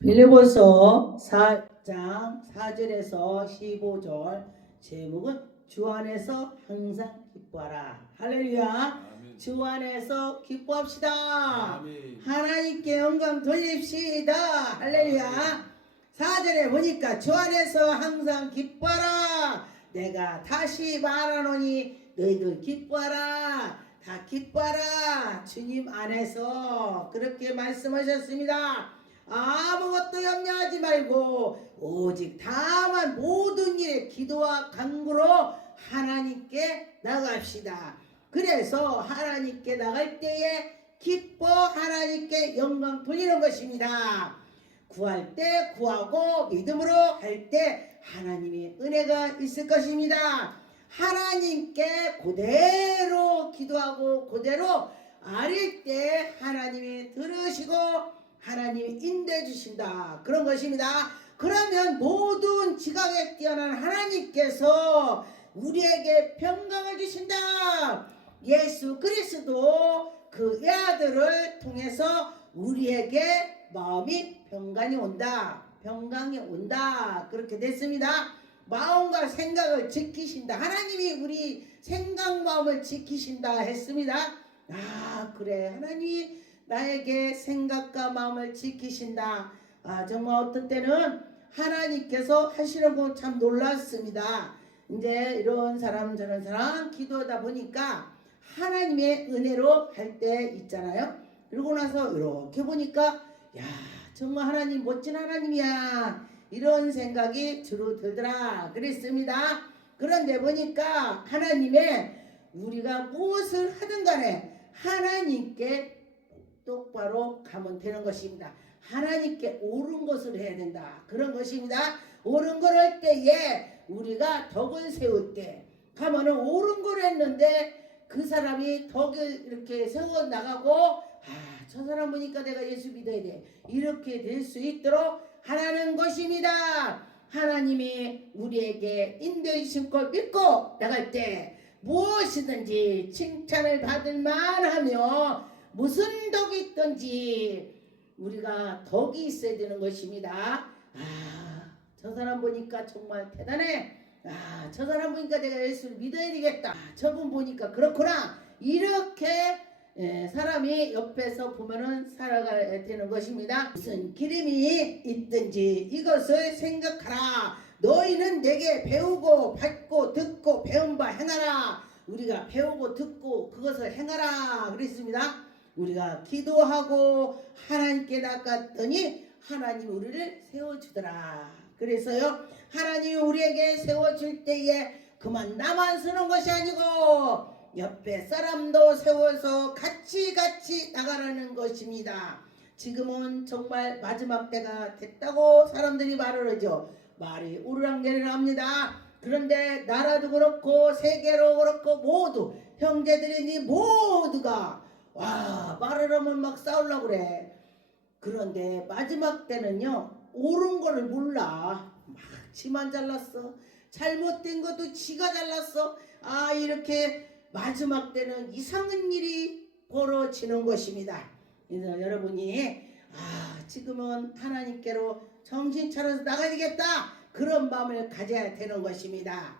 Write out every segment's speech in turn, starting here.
빌리보서 4장 4절에서 15절 제목은 주 안에서 항상 기뻐하라. 할렐루야. 아멘. 주 안에서 기뻐합시다. 아멘. 하나님께 영광 돌립시다. 할렐루야. 4절에 보니까 주 안에서 항상 기뻐하라. 내가 다시 말하노니 너희들 기뻐하라. 다 기뻐하라. 주님 안에서 그렇게 말씀하셨습니다. 아 무것도 염려하지 말고 오직 다만 모든 일에 기도와 간구로 하나님께 나갑시다. 그래서 하나님께 나갈 때에 기뻐 하나님께 영광 돌리는 것입니다. 구할 때 구하고 믿음으로 할 때 하나님의 은혜가 있을 것입니다. 하나님께 그대로 기도하고 그대로 아릴 때 하나님이 들으시고 하나님이 인도해 주신다. 그런 것입니다. 그러면 모든 지각에 뛰어난 하나님께서 우리에게 평강을 주신다. 예수 그리스도 그 아들을 통해서 우리에게 마음이 평강이 온다. 평강이 온다. 그렇게 됐습니다. 마음과 생각을 지키신다. 하나님이 우리 생각 마음을 지키신다 했습니다. 아 그래 하나님이 나에게 생각과 마음을 지키신다. 아 정말 어떤 때는 하나님께서 하시는 거참 놀랐습니다. 이제 이런 사람 저런 사람 기도하다 보니까 하나님의 은혜로 할 때 있잖아요. 그러고 나서 이렇게 보니까 야 정말 하나님 멋진 하나님이야 이런 생각이 주로 들더라 그랬습니다. 그런데 보니까 하나님의 우리가 무엇을 하든 간에 하나님께 똑바로 가면 되는 것입니다. 하나님께 옳은 것을 해야 된다. 그런 것입니다. 옳은 걸 할 때에 우리가 덕을 세울 때 가면은 옳은 걸 했는데 그 사람이 덕을 이렇게 세워 나가고 아, 저 사람 보니까 내가 예수 믿어야 돼. 이렇게 될 수 있도록 하라는 것입니다. 하나님이 우리에게 인도해 주신 걸 믿고 나갈 때 무엇이든지 칭찬을 받을 만하며 무슨 덕이 있든지 우리가 덕이 있어야 되는 것입니다. 아, 저 사람 보니까 정말 대단해. 아, 저 사람 보니까 내가 예수를 믿어야 되겠다. 아, 저분 보니까 그렇구나. 이렇게 예, 사람이 옆에서 보면은 살아가야 되는 것입니다. 무슨 기름이 있든지 이것을 생각하라. 너희는 내게 배우고 받고 듣고 배운 바 행하라. 우리가 배우고 듣고 그것을 행하라. 그랬습니다. 우리가 기도하고 하나님께 나갔더니 하나님 우리를 세워주더라. 그래서요, 하나님이 우리에게 세워줄 때에 그만 나만 서는 것이 아니고 옆에 사람도 세워서 같이 같이 나가라는 것입니다. 지금은 정말 마지막 때가 됐다고 사람들이 말을 하죠. 말이 우르락내리락합니다. 그런데 나라도 그렇고 세계로 그렇고 모두 형제들이니 모두가 와 하면 막 싸우려고 그래. 그런데 마지막 때는요 옳은 거를 몰라. 막 지만 잘랐어. 잘못된 것도 지가 잘랐어. 아 이렇게 마지막 때는 이상한 일이 벌어지는 것입니다. 그래서 여러분이 아 지금은 하나님께로 정신 차려서 나가야 되겠다 그런 마음을 가져야 되는 것입니다.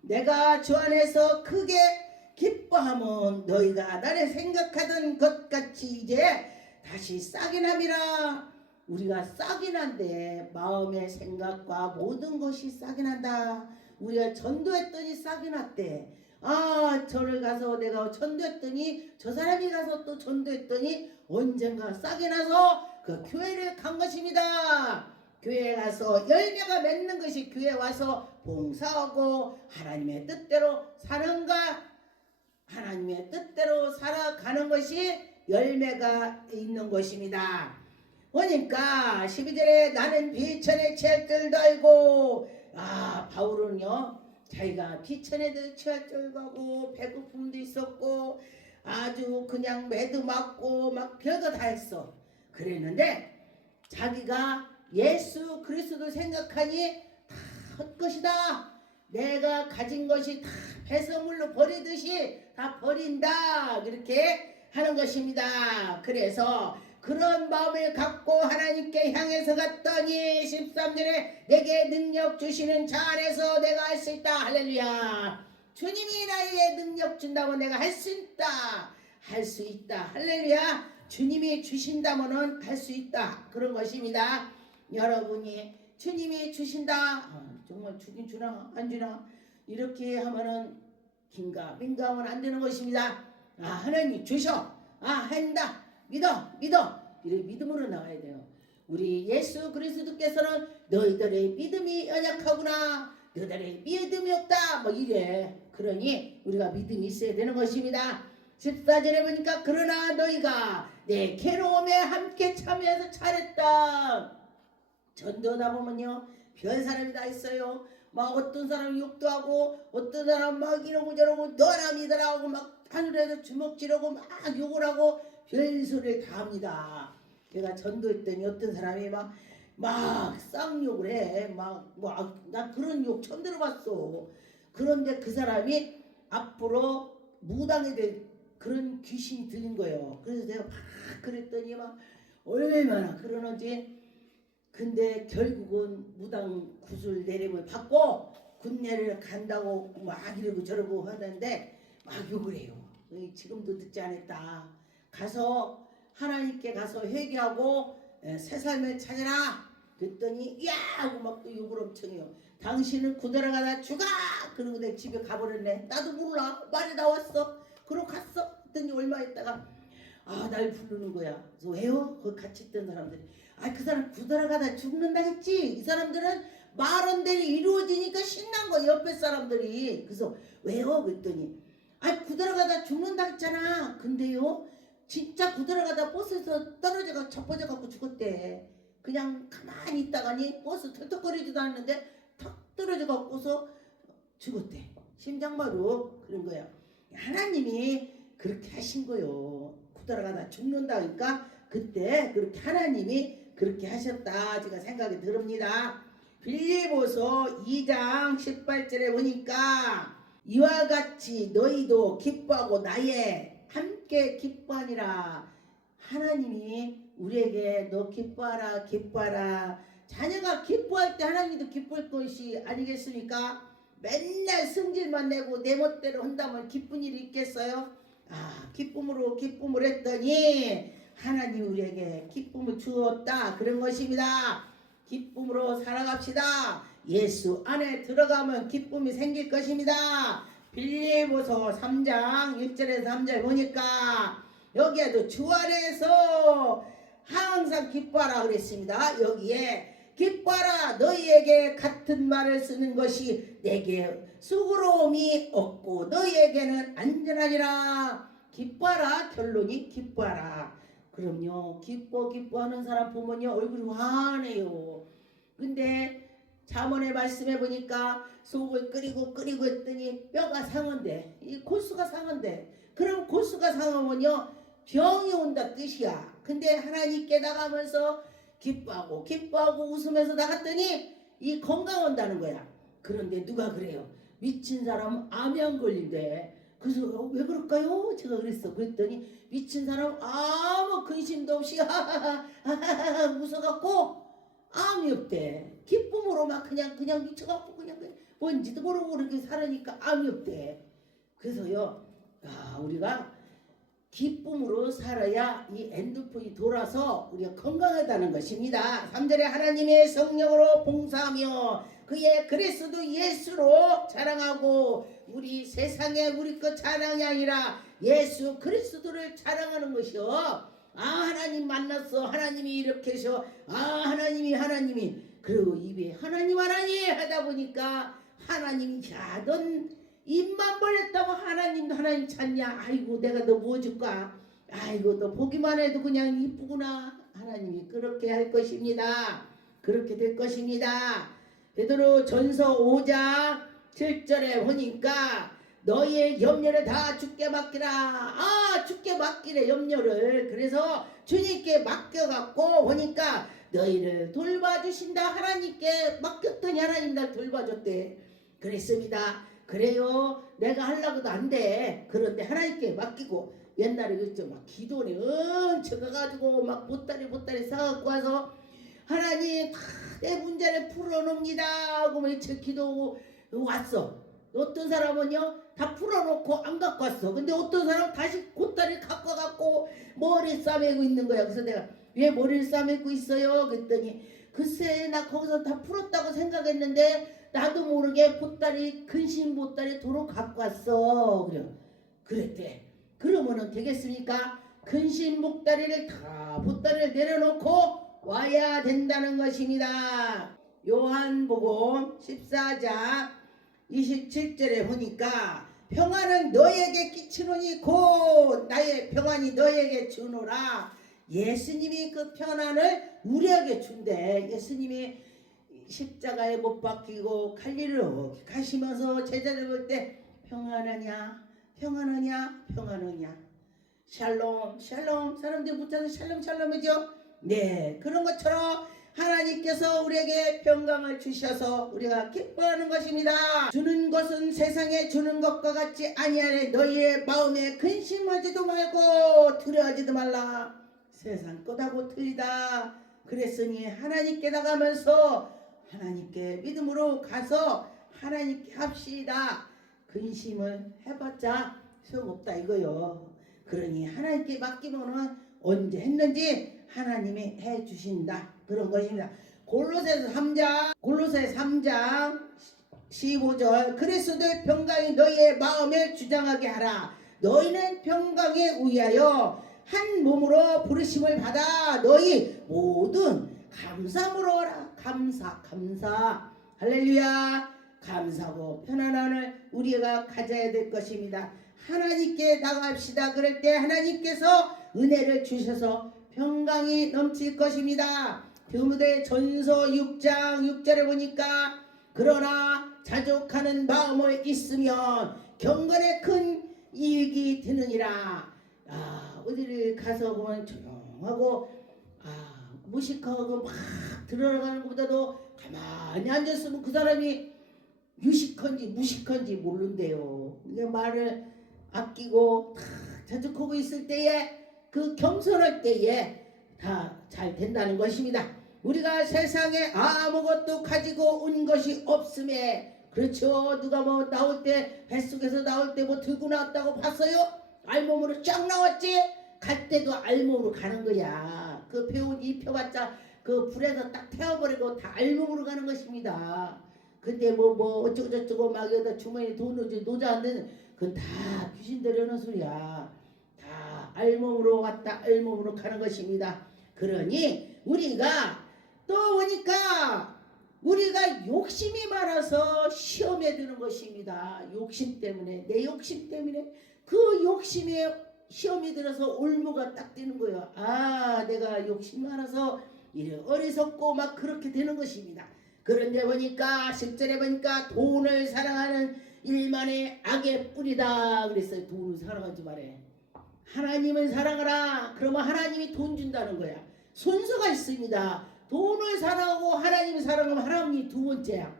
내가 주 안에서 크게 기뻐하면 너희가 나를 생각하던 것 같이 이제 다시 싹이 남이라 우리가 싹이 난데 마음의 생각과 모든 것이 싹이 난다. 우리가 전도했더니 싹이 났대. 아 저를 가서 내가 전도했더니 저 사람이 가서 또 전도했더니 언젠가 싹이 나서 그 교회를 간 것입니다. 교회에 가서 열매가 맺는 것이 교회 와서 봉사하고 하나님의 뜻대로 사는가 하나님의 뜻대로 살아가는 것이 열매가 있는 것입니다. 보니까 12절에 나는 취할 줄도 알고 아 바울은요 자기가 비천에도 취할 줄도 알고 배고픔도 있었고 아주 그냥 매도 맞고 막 별거 다 했어 그랬는데 자기가 예수 그리스도 생각하니 다 헛것이다 내가 가진 것이 다 배설물로 버리듯이 다 버린다. 그렇게 하는 것입니다. 그래서 그런 마음을 갖고 하나님께 향해서 갔더니 13절에 내게 능력 주시는 자 안에서 내가 할 수 있다. 할렐루야. 주님이 나에게 능력 준다고 내가 할 수 있다. 할 수 있다. 할렐루야. 주님이 주신다면은 할 수 있다. 그런 것입니다. 여러분이 주님이 주신다. 아, 정말 주긴 주나 안 주나? 이렇게 하면은 긴가민가하면 안 되는 것입니다. 아 하나님 주셔. 아 한다. 믿어 믿어. 이런 믿음으로 나와야 돼요. 우리 예수 그리스도께서는 너희들의 믿음이 연약하구나. 너희들의 믿음이 없다. 뭐 이래. 그러니 우리가 믿음이 있어야 되는 것입니다. 14절에 보니까 그러나 너희가 내 괴로움에 함께 참여해서 잘했다. 전도하다 보면요. 별 사람이 다 있어요 막 어떤 사람 욕도 하고 어떤 사람 막 이러고 저러고 너나 믿으라고 막 하늘에서 주먹질하고 막 욕을 하고 별소리를 다 합니다 제가 전도했더니 어떤 사람이 막 막 쌍욕을 해. 막, 뭐, 아, 나 그런 욕 처음 들어봤어. 그런데 그 사람이 앞으로 무당에 될 그런 귀신이 들린 거예요. 그래서 내가 막 그랬더니 막 얼마나 그러는지. 근데 결국은 무당 구슬 내림을 받고 군내를 간다고 막 이러고 저러고 하는데 막 욕을 해요. 어, 지금도 듣지 않았다. 가서 하나님께 가서 회개하고 에, 새 삶을 찾아라. 그랬더니 야 하고 막 또 욕을 엄청 해요. 당신은 구대로 가다 죽어. 그러고 내 집에 가버렸네. 나도 몰라. 말이 나왔어. 그러고 갔어. 그랬더니 얼마 있다가 아 날 부르는 거야. 그래서 왜요? 거기 같이 있던 사람들이 아 그 사람 구대로 가다 죽는다 했지. 이 사람들은 말한 대로 이루어지니까 신난 거야. 옆에 사람들이. 그래서 왜요? 그랬더니 아 구대로 가다 죽는다 했잖아. 근데요. 진짜 구대로 가다 버스에서 떨어져가 접어져 갖고 죽었대. 그냥 가만히 있다가니 버스 털떡거리지도 않는데 턱 떨어져 갖고서 죽었대. 심장마루 그런 거야. 하나님이 그렇게 하신 거요. 구대로 가다 죽는다 그러니까 그때 그렇게 하나님이 그렇게 하셨다. 제가 생각이 듭니다. 빌리보서 2장 18절에 보니까 이와 같이 너희도 기뻐하고 나의 함께 기뻐하니라 하나님이 우리에게 너 기뻐하라 기뻐하라 자녀가 기뻐할 때 하나님도 기쁠 것이 아니겠습니까 맨날 승질만 내고 내 멋대로 한다면 기쁜 일이 있겠어요 아 기쁨으로 기쁨을 했더니 하나님 우리에게 기쁨을 주었다. 그런 것입니다. 기쁨으로 살아갑시다. 예수 안에 들어가면 기쁨이 생길 것입니다. 빌리보서 3장 1절에서 3절 보니까 여기에도 주 안에서 항상 기뻐하라 그랬습니다. 여기에 기뻐하라 너희에게 같은 말을 쓰는 것이 내게 수고로움이 없고 너희에게는 안전하니라. 기뻐하라 결론이 기뻐하라 그럼요. 기뻐 기뻐하는 사람 보면요 얼굴이 환해요. 근데 자문의 말씀해 보니까 속을 끓이고 끓이고 했더니 뼈가 상한데 이 고수가 상한데. 그럼 고수가 상하면요 병이 온다 뜻이야. 근데 하나님께 나가면서 기뻐하고 기뻐하고 웃으면서 나갔더니 이 건강 온다는 거야. 그런데 누가 그래요? 미친 사람 암이 안 걸린대 그래서 어, 왜 그럴까요? 제가 그랬어 그랬더니 미친 사람 아무 근심도 없이 하하하 웃어갖고 암이 없대. 기쁨으로 막 그냥 그냥 미쳐갖고 그냥 뭔지도 모르고 그렇게 살으니까 암이 없대. 그래서요, 아, 우리가 기쁨으로 살아야 이 엔도폰이 돌아서 우리가 건강하다는 것입니다. 3절에 하나님의 성령으로 봉사하며 그의 그리스도 예수로 자랑하고 우리 세상에 우리 것 자랑이 아니라 예수 그리스도를 자랑하는 것이요. 아 하나님 만났어. 하나님이 이렇게 해서 아 하나님이 하나님이. 그리고 입에 하나님 하나님 하다 보니까 하나님이 야넌 입만 벌렸다고 하나님도 하나님 찾냐? 아이고 내가 너 뭐 줄까? 아이고 너 보기만 해도 그냥 이쁘구나. 하나님이 그렇게 할 것입니다. 그렇게 될 것입니다. 베드로 전서 5장 7절에 보니까 너희의 염려를 다 주께 맡기라. 아, 주께 맡기래 염려를. 그래서 주님께 맡겨갖고 보니까 너희를 돌봐주신다. 하나님께 맡겼더니 하나님 날 돌봐줬대. 그랬습니다. 그래요. 내가 하려고도 안 돼. 그런데 하나님께 맡기고 옛날에 그랬죠. 막 기도원에 엄청 가가지고 막 보따리 보따리 사갖고 와서 하나님 다내 문제를 풀어놓습니다 하고 며칠 기도하고 왔어. 어떤 사람은요 다 풀어놓고 안 갖고 왔어. 근데 어떤 사람은 다시 보따리 갖고 갖고 머리 싸매고 있는 거야. 그래서 내가 왜 머리를 싸매고 있어요? 그랬더니 글쎄 나 거기서 다 풀었다고 생각했는데 나도 모르게 보따리 근심 보따리 도로 갖고 왔어. 그래 그랬대. 그러면은 되겠습니까? 근심 보따리를 다 보따리를 내려놓고 와야 된다는 것입니다. 요한복음 14장 27절에 보니까 평안은 너에게 끼치노니 곧 나의 평안이 너에게 주노라. 예수님이 그 평안을 우리에게 준대. 예수님이 십자가에 못 박히고 갈리로 가시면서 제자들 볼 때 평안하냐? 평안하냐? 평안하냐? 샬롬 샬롬. 사람들이 못하는 샬롬 샬롬이죠? 네 그런 것처럼 하나님께서 우리에게 평강을 주셔서 우리가 기뻐하는 것입니다 주는 것은 세상에 주는 것과 같지 아니하네 너희의 마음에 근심하지도 말고 두려워하지도 말라 세상 것하고 틀리다 그랬으니 하나님께 나가면서 하나님께 믿음으로 가서 하나님께 합시다. 근심을 해봤자 소용없다 이거요. 그러니 하나님께 맡기면은 언제 했는지 하나님이 해주신다. 그런 것입니다. 골로새서 3장, 골로새 3장 15절 그리스도의 평강이 너희의 마음에 주장하게 하라. 너희는 평강에 의하여 한 몸으로 부르심을 받아 너희 모든 감사함으로 하라. 감사, 감사. 할렐루야. 감사하고 편안함을 우리가 가져야 될 것입니다. 하나님께 나갑시다. 그럴 때 하나님께서 은혜를 주셔서 평강이 넘칠 것입니다. 드무대 전서 6장 6절에 보니까 그러나 자족하는 마음을 있으면 경건에 큰 이익이 되느니라. 아, 어디를 가서 보면 조용하고 아, 무식하고 막 들어가는 것보다도 가만히 앉았으면 그 사람이 유식한지 무식한지 모른대요. 그러니까 말을 아끼고 다 자축하고 있을 때에 그 겸손할 때에 다 잘 된다는 것입니다. 우리가 세상에 아무것도 가지고 온 것이 없음에 그렇죠. 누가 뭐 나올 때 뱃속에서 나올 때 뭐 들고 나왔다고 봤어요? 알몸으로 쫙 나왔지? 갈 때도 알몸으로 가는 거야. 그 배옷 입혀봤자 그 불에서 딱 태워버리고 다 알몸으로 가는 것입니다. 근데 뭐뭐 어쩌고 저쩌고 막 여기다 주머니에 돈 넣지 노자 안 되는 그건 다 귀신 들여는 소리야. 다 알몸으로 왔다 알몸으로 가는 것입니다. 그러니 우리가 또 보니까 우리가 욕심이 많아서 시험에 드는 것입니다. 욕심 때문에 내 욕심 때문에 그 욕심에 시험이 들어서 올무가 딱 되는 거예요. 아 내가 욕심 많아서 이래 어리석고 막 그렇게 되는 것입니다. 그런데 보니까 실전에 보니까 돈을 사랑하는 일만의 악의 뿌리다 그랬어요. 돈을 사랑하지 말해. 하나님을 사랑하라. 그러면 하나님이 돈 준다는 거야. 순서가 있습니다. 돈을 사랑하고 하나님을 사랑하면 하나님이 두 번째야.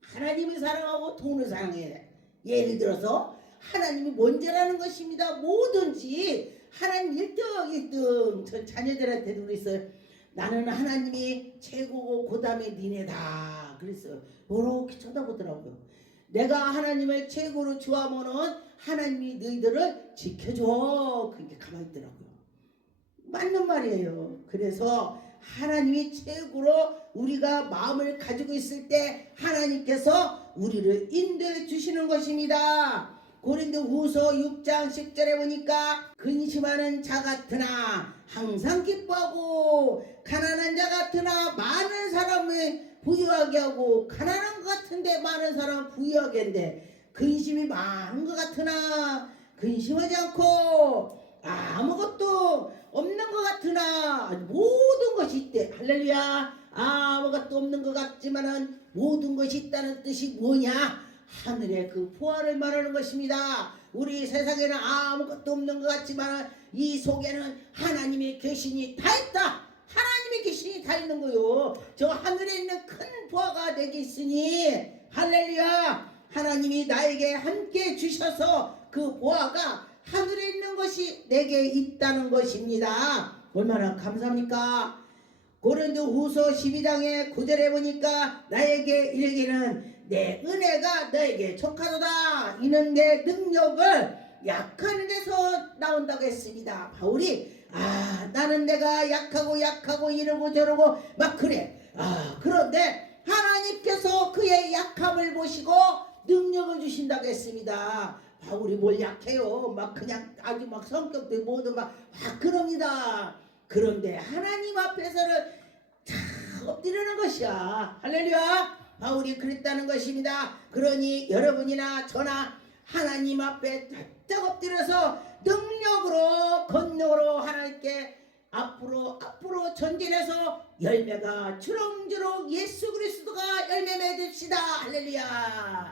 하나님을 사랑하고 돈을 사랑해야 돼. 예를 들어서 하나님이 먼저라는 것입니다. 뭐든지 하나님 1등 1등 저 자녀들한테도 그랬어요. 나는 하나님이 최고고 그 다음에 니네다 그랬어요. 이렇게 쳐다보더라고요. 내가 하나님을 최고로 좋아하면은 하나님이 너희들을 지켜줘. 그게 가만히 있더라고요. 맞는 말이에요. 그래서 하나님이 최고로 우리가 마음을 가지고 있을 때 하나님께서 우리를 인도해 주시는 것입니다. 고린도 후서 6장 10절에 보니까 근심하는 자 같으나 항상 기뻐하고 가난한 자 같으나 많은 사람을 부유하게 하고 가난한 것 같은데 많은 사람을 부유하게 한대 근심이 많은 것 같으나 근심하지 않고 아무것도 없는 것 같으나 모든 것이 있대. 할렐루야. 아무것도 없는 것 같지만은 모든 것이 있다는 뜻이 뭐냐? 하늘의 그 부활을 말하는 것입니다. 우리 세상에는 아무것도 없는 것 같지만 이 속에는 하나님의 계신이 다 있다. 하나님의 계신이 다 있는 거요. 저 하늘에 있는 큰 부활가 내게 있으니 할렐루야. 하나님이 나에게 함께 주셔서 그 보아가 하늘에 있는 것이 내게 있다는 것입니다. 얼마나 감사합니까? 고린도 후서 12장의 9절에 보니까 나에게 이르기는 내 은혜가 너에게 족하도다 이는 내 능력을 약한 데서 나온다고 했습니다. 바울이 아 나는 내가 약하고 약하고 이러고 저러고 막 그래. 아 그런데 하나님께서 그의 약함을 보시고 능력을 주신다고 했습니다. 바울이 뭘 약해요? 막 그냥 아주 막 성격도 모두 막, 막 그럽니다. 그런데 하나님 앞에서는 자 엎드리는 것이야. 할렐루야. 바울이 그랬다는 것입니다. 그러니 여러분이나 저나 하나님 앞에 바짝 엎드려서 능력으로 건능으로 하나님께 앞으로 앞으로 전진해서 열매가 주렁주렁 예수 그리스도가 열매 맺읍시다. 할렐루야.